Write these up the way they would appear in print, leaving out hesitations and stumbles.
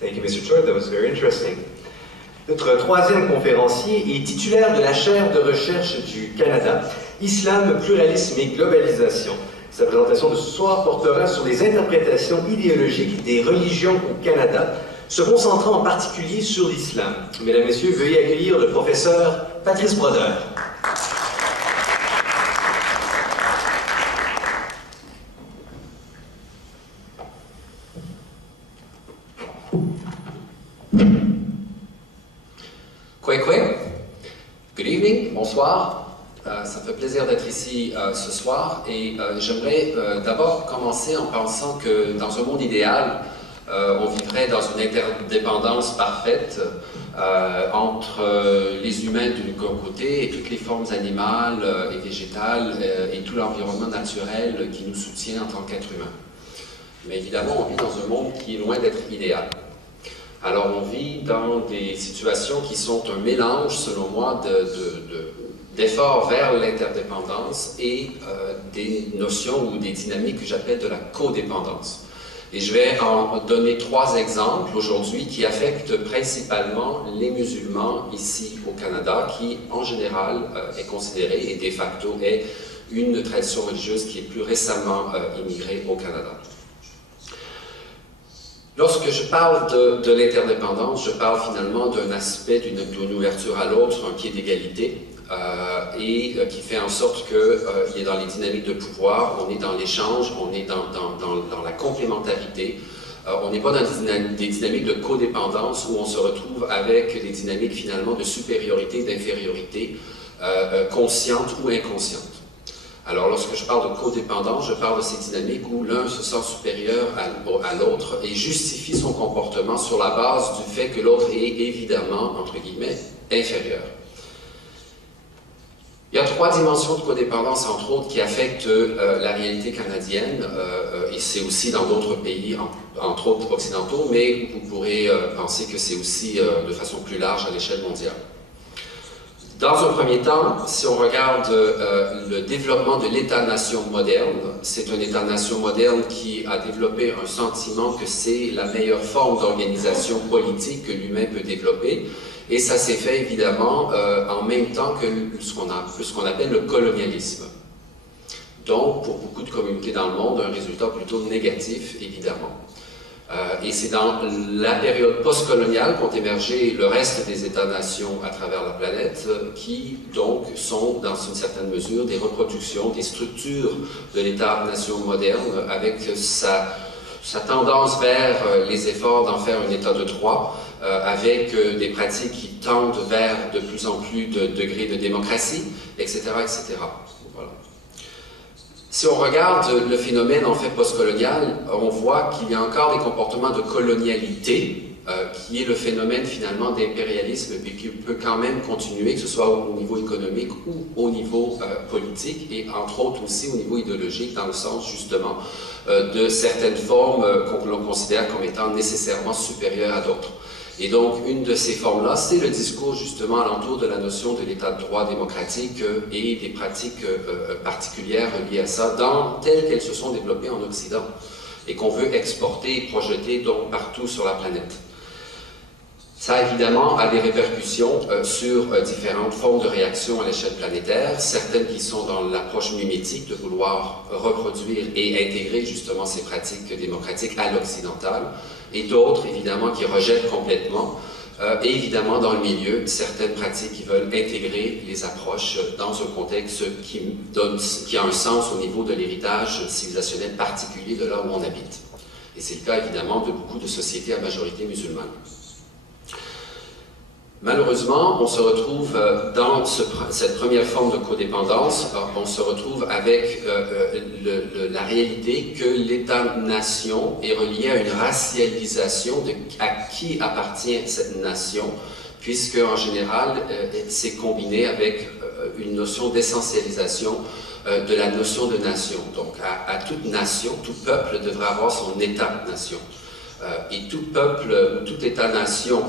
Thank you, Mr. Choi. That was very interesting. Notre troisième conférencier est titulaire de la chaire de recherche du Canada, Islam, pluralisme et globalisation. Sa présentation de ce soir portera sur les interprétations idéologiques des religions au Canada, se concentrant en particulier sur l'islam. Mesdames et messieurs, veuillez accueillir le professeur Patrice Brodeur. Good evening, bonsoir. Ça me fait plaisir d'être ici ce soir et j'aimerais d'abord commencer en pensant que dans un monde idéal, on vivrait dans une interdépendance parfaite entre les humains d'un côté et toutes les formes animales et végétales et tout l'environnement naturel qui nous soutient en tant qu'être humain. Mais évidemment, on vit dans un monde qui est loin d'être idéal. Alors on vit dans des situations qui sont un mélange, selon moi, d'efforts vers l'interdépendance et des notions ou des dynamiques que j'appelle de la codépendance. Et je vais en donner 3 exemples aujourd'hui qui affectent principalement les musulmans ici au Canada, qui en général est considérée et de facto est une tradition religieuse qui est plus récemment immigrée au Canada. Lorsque je parle de l'interdépendance, je parle finalement d'un aspect d'une ouverture à l'autre, un pied d'égalité, et qui fait en sorte qu'il est dans les dynamiques de pouvoir, on est dans l'échange, on est dans la complémentarité, on n'est pas dans des dynamiques de codépendance où on se retrouve avec des dynamiques finalement de supériorité, d'infériorité, consciente ou inconsciente. Alors, lorsque je parle de codépendance, je parle de ces dynamiques où l'un se sent supérieur à l'autre et justifie son comportement sur la base du fait que l'autre est évidemment, entre guillemets, inférieur. Il y a 3 dimensions de codépendance, entre autres, qui affectent la réalité canadienne, et c'est aussi dans d'autres pays, entre autres occidentaux, mais vous pourrez penser que c'est aussi de façon plus large à l'échelle mondiale. Dans un premier temps, si on regarde le développement de l'État-nation moderne, c'est un État-nation moderne qui a développé un sentiment que c'est la meilleure forme d'organisation politique que l'humain peut développer, et ça s'est fait évidemment en même temps que ce qu'on appelle le colonialisme. Donc, pour beaucoup de communautés dans le monde, un résultat plutôt négatif, évidemment. Et c'est dans la période postcoloniale qu'ont émergé le reste des États-nations à travers la planète, qui donc sont, dans une certaine mesure, des reproductions, des structures de l'État-nation moderne, avec sa tendance vers les efforts d'en faire un État de droit, avec des pratiques qui tendent vers de plus en plus de degrés de démocratie, etc., etc. Voilà. Si on regarde le phénomène en fait postcolonial, on voit qu'il y a encore des comportements de colonialité, qui est le phénomène finalement d'impérialisme, et qui peut quand même continuer, que ce soit au niveau économique ou au niveau politique, et entre autres aussi au niveau idéologique, dans le sens justement de certaines formes que l'on considère comme étant nécessairement supérieures à d'autres. Et donc, une de ces formes-là, c'est le discours justement alentour de la notion de l'état de droit démocratique et des pratiques particulières liées à ça, telles qu'elles se sont développées en Occident et qu'on veut exporter et projeter donc partout sur la planète. Ça, évidemment, a des répercussions sur différentes formes de réactions à l'échelle planétaire, certaines qui sont dans l'approche mimétique de vouloir reproduire et intégrer justement ces pratiques démocratiques à l'occidental, et d'autres, évidemment, qui rejettent complètement, et évidemment, dans le milieu, certaines pratiques qui veulent intégrer les approches dans un contexte qui a un sens au niveau de l'héritage civilisationnel particulier de là où on habite. Et c'est le cas, évidemment, de beaucoup de sociétés à majorité musulmane. Malheureusement, on se retrouve dans cette première forme de codépendance, on se retrouve avec la réalité que l'État-nation est relié à une racialisation de à qui appartient cette nation, puisque en général, c'est combiné avec une notion d'essentialisation de la notion de nation. Donc, à toute nation, tout peuple devrait avoir son État-nation. Et tout peuple ou tout État-nation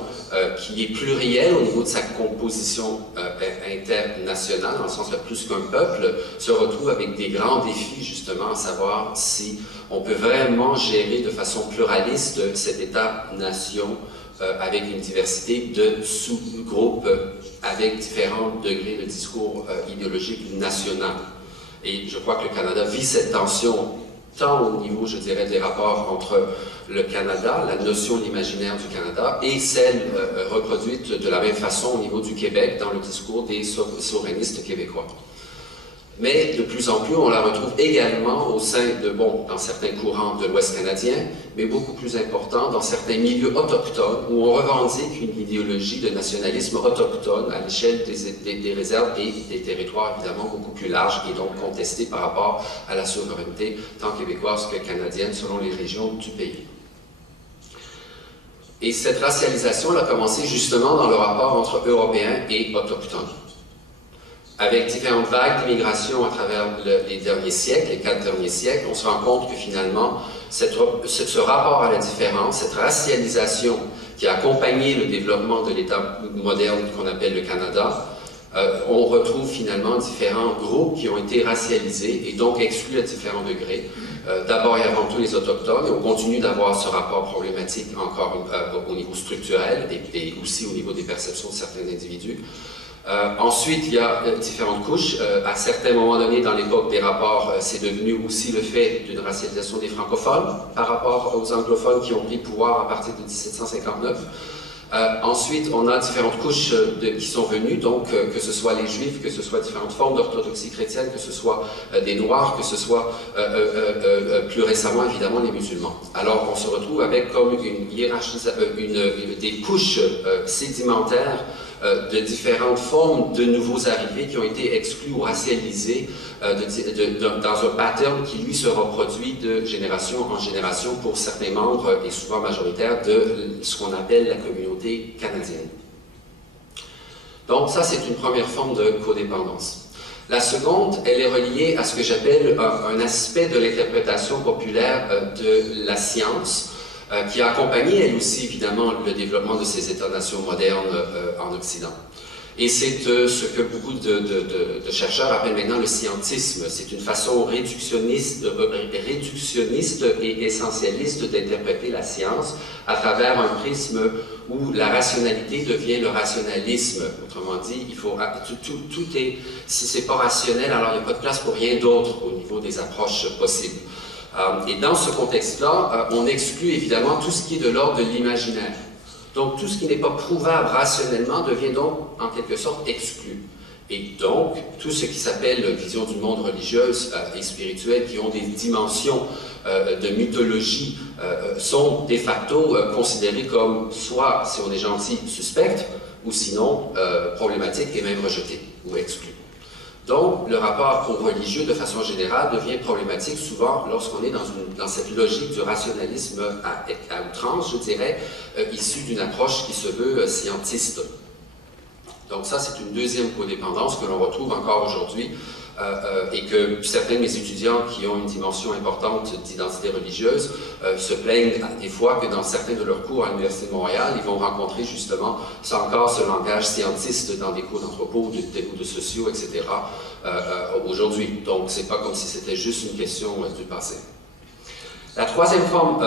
qui est pluriel au niveau de sa composition internationale, dans le sens que plus qu'un peuple, se retrouve avec des grands défis justement à savoir si on peut vraiment gérer de façon pluraliste cet État-nation avec une diversité de sous-groupes avec différents degrés de discours idéologique national. Et je crois que le Canada vit cette tension tant au niveau, je dirais, des rapports entre le Canada, la notion de l'imaginaire du Canada, et celle reproduite de la même façon au niveau du Québec dans le discours des souverainistes québécois. Mais de plus en plus, on la retrouve également au sein de, bon, dans certains courants de l'Ouest canadien, mais beaucoup plus important dans certains milieux autochtones où on revendique une idéologie de nationalisme autochtone à l'échelle des réserves et des territoires évidemment beaucoup plus larges et donc contestés par rapport à la souveraineté tant québécoise que canadienne selon les régions du pays. Et cette racialisation elle a commencé justement dans le rapport entre Européens et Autochtones. Avec différentes vagues d'immigration à travers les derniers siècles, les 4 derniers siècles, on se rend compte que finalement, ce rapport à la différence, cette racialisation qui a accompagné le développement de l'État moderne qu'on appelle le Canada, on retrouve finalement différents groupes qui ont été racialisés et donc exclus à différents degrés. D'abord et avant tout les Autochtones, et on continue d'avoir ce rapport problématique encore au niveau structurel et aussi au niveau des perceptions de certains individus. Ensuite, il y a différentes couches. À certains moments donnés, dans l'époque des rapports, c'est devenu aussi le fait d'une racialisation des francophones par rapport aux anglophones qui ont pris le pouvoir à partir de 1759. Ensuite, on a différentes couches qui sont venues, donc que ce soit les Juifs, que ce soit différentes formes d'orthodoxie chrétienne, que ce soit des Noirs, que ce soit plus récemment, évidemment, les musulmans. Alors, on se retrouve avec comme une hiérarchisation, des couches sédimentaires de différentes formes de nouveaux arrivés qui ont été exclus ou racialisés dans un pattern qui, lui, se reproduit de génération en génération pour certains membres, et souvent majoritaires, de ce qu'on appelle la communauté canadienne. Donc ça, c'est une première forme de codépendance. La seconde, elle est reliée à ce que j'appelle un aspect de l'interprétation populaire de la science, qui a accompagné, elle aussi, évidemment, le développement de ces États-nations modernes en Occident. Et c'est ce que beaucoup de chercheurs appellent maintenant le scientisme. C'est une façon réductionniste et essentialiste d'interpréter la science à travers un prisme où la rationalité devient le rationalisme. Autrement dit, il faut, tout est, si c'est pas rationnel, alors il n'y a pas de place pour rien d'autre au niveau des approches possibles. Et dans ce contexte-là, on exclut évidemment tout ce qui est de l'ordre de l'imaginaire. Donc tout ce qui n'est pas prouvable rationnellement devient donc en quelque sorte exclu. Et donc tout ce qui s'appelle vision du monde religieuse et spirituelle qui ont des dimensions de mythologie sont de facto considérées comme soit, si on est gentil, suspectes, ou sinon problématiques et même rejetées ou exclues. Donc, le rapport au religieux, de façon générale, devient problématique souvent lorsqu'on est dans cette logique du rationalisme à outrance, je dirais, issue d'une approche qui se veut scientiste. Donc ça, c'est une deuxième codépendance que l'on retrouve encore aujourd'hui et que certains de mes étudiants qui ont une dimension importante d'identité religieuse se plaignent des fois que dans certains de leurs cours à l'Université de Montréal, ils vont rencontrer justement encore ce langage scientiste dans des cours d'anthropo ou de sociaux, etc. Aujourd'hui. Donc, c'est pas comme si c'était juste une question du passé. La troisième forme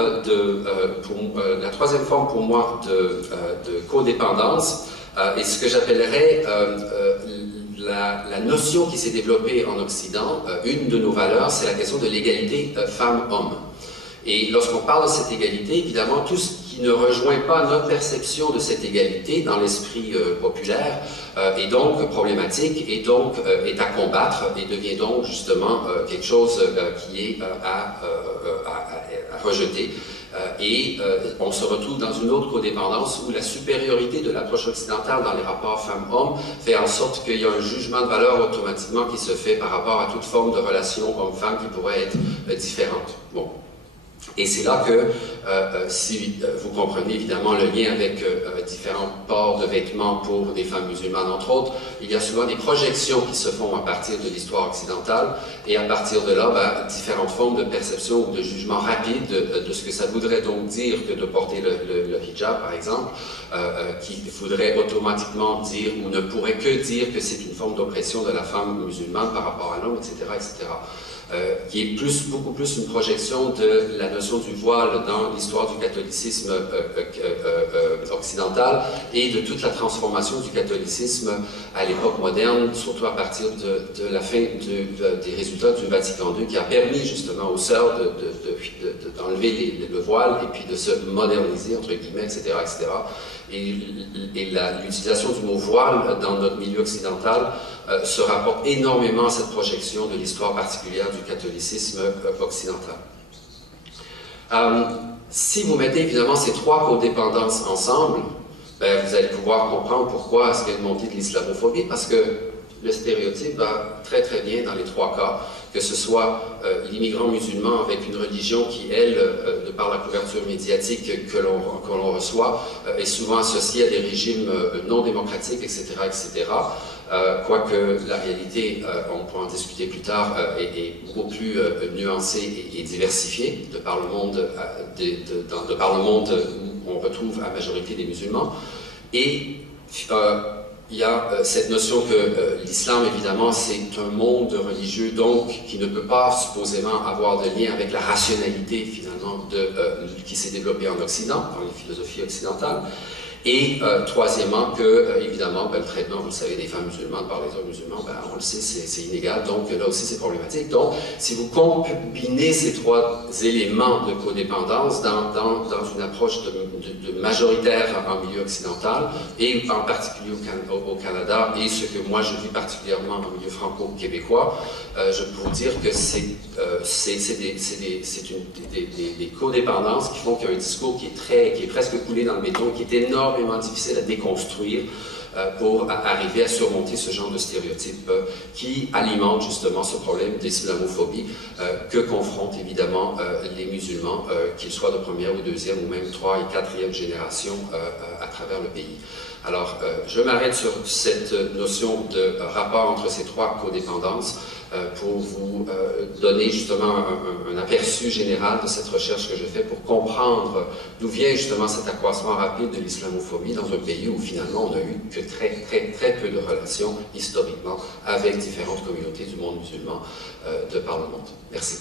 pour moi de codépendance est ce que j'appellerais la notion qui s'est développée en Occident. Une de nos valeurs, c'est la question de l'égalité femmes-hommes. Et lorsqu'on parle de cette égalité, évidemment, tout ce qui ne rejoint pas notre perception de cette égalité dans l'esprit populaire est donc problématique et donc est à combattre et devient donc justement quelque chose qui est à rejeter. On se retrouve dans une autre codépendance où la supériorité de l'approche occidentale dans les rapports femmes-hommes fait en sorte qu'il y a un jugement de valeur automatiquement qui se fait par rapport à toute forme de relation homme-femme qui pourrait être différente. Bon. Et c'est là que, si vous comprenez évidemment le lien avec différents ports de vêtements pour des femmes musulmanes, entre autres, il y a souvent des projections qui se font à partir de l'histoire occidentale, et à partir de là, différentes formes de perception ou de jugement rapide de ce que ça voudrait donc dire que de porter le hijab, par exemple, qui voudrait automatiquement dire ou ne pourrait que dire que c'est une forme d'oppression de la femme musulmane par rapport à l'homme, etc., etc. Qui est beaucoup plus une projection de la notion du voile dans l'histoire du catholicisme occidental et de toute la transformation du catholicisme à l'époque moderne, surtout à partir de la fin des résultats du Vatican II, qui a permis justement aux sœurs d'enlever le voile et puis de se moderniser, entre guillemets, etc., etc. Et l'utilisation du mot voile dans notre milieu occidental se rapporte énormément à cette projection de l'histoire particulière du catholicisme occidental. Si vous mettez évidemment ces trois codépendances ensemble, vous allez pouvoir comprendre pourquoi est-ce qu'il y a une montée de l'islamophobie, parce que le stéréotype va très très bien dans les trois cas, que ce soit l'immigrant musulman avec une religion qui, elle, de par la couverture médiatique que l'on reçoit, est souvent associée à des régimes non démocratiques, etc., etc. Quoique la réalité, on pourra en discuter plus tard, est beaucoup plus nuancée et diversifiée de par le monde, de par le monde où on retrouve la majorité des musulmans. Et il y a cette notion que l'islam, évidemment, c'est un monde religieux, donc, qui ne peut pas supposément avoir de lien avec la rationalité, finalement, qui s'est développée en Occident, dans les philosophies occidentales. Et troisièmement, que, évidemment, le traitement, vous le savez, des femmes musulmanes par les hommes musulmans, on le sait, c'est inégal, donc là aussi c'est problématique. Donc, si vous combinez ces trois éléments de codépendance dans une approche de majoritaire en milieu occidental, et en particulier au Canada, et ce que moi je vis particulièrement en milieu franco-québécois, je peux vous dire que c'est des codépendances qui font qu'il y a un discours qui est presque coulé dans le béton, qui est énormément difficile à déconstruire pour arriver à surmonter ce genre de stéréotypes qui alimentent justement ce problème d'islamophobie que confrontent évidemment les musulmans, qu'ils soient de première ou deuxième ou même 3e et 4e génération à travers le pays. Alors, je m'arrête sur cette notion de rapport entre ces trois codépendances pour vous donner justement un aperçu général de cette recherche que je fais pour comprendre d'où vient justement cet accroissement rapide de l'islamophobie dans un pays où finalement on n'a eu que très peu de relations historiquement avec différentes communautés du monde musulman de par le monde. Merci.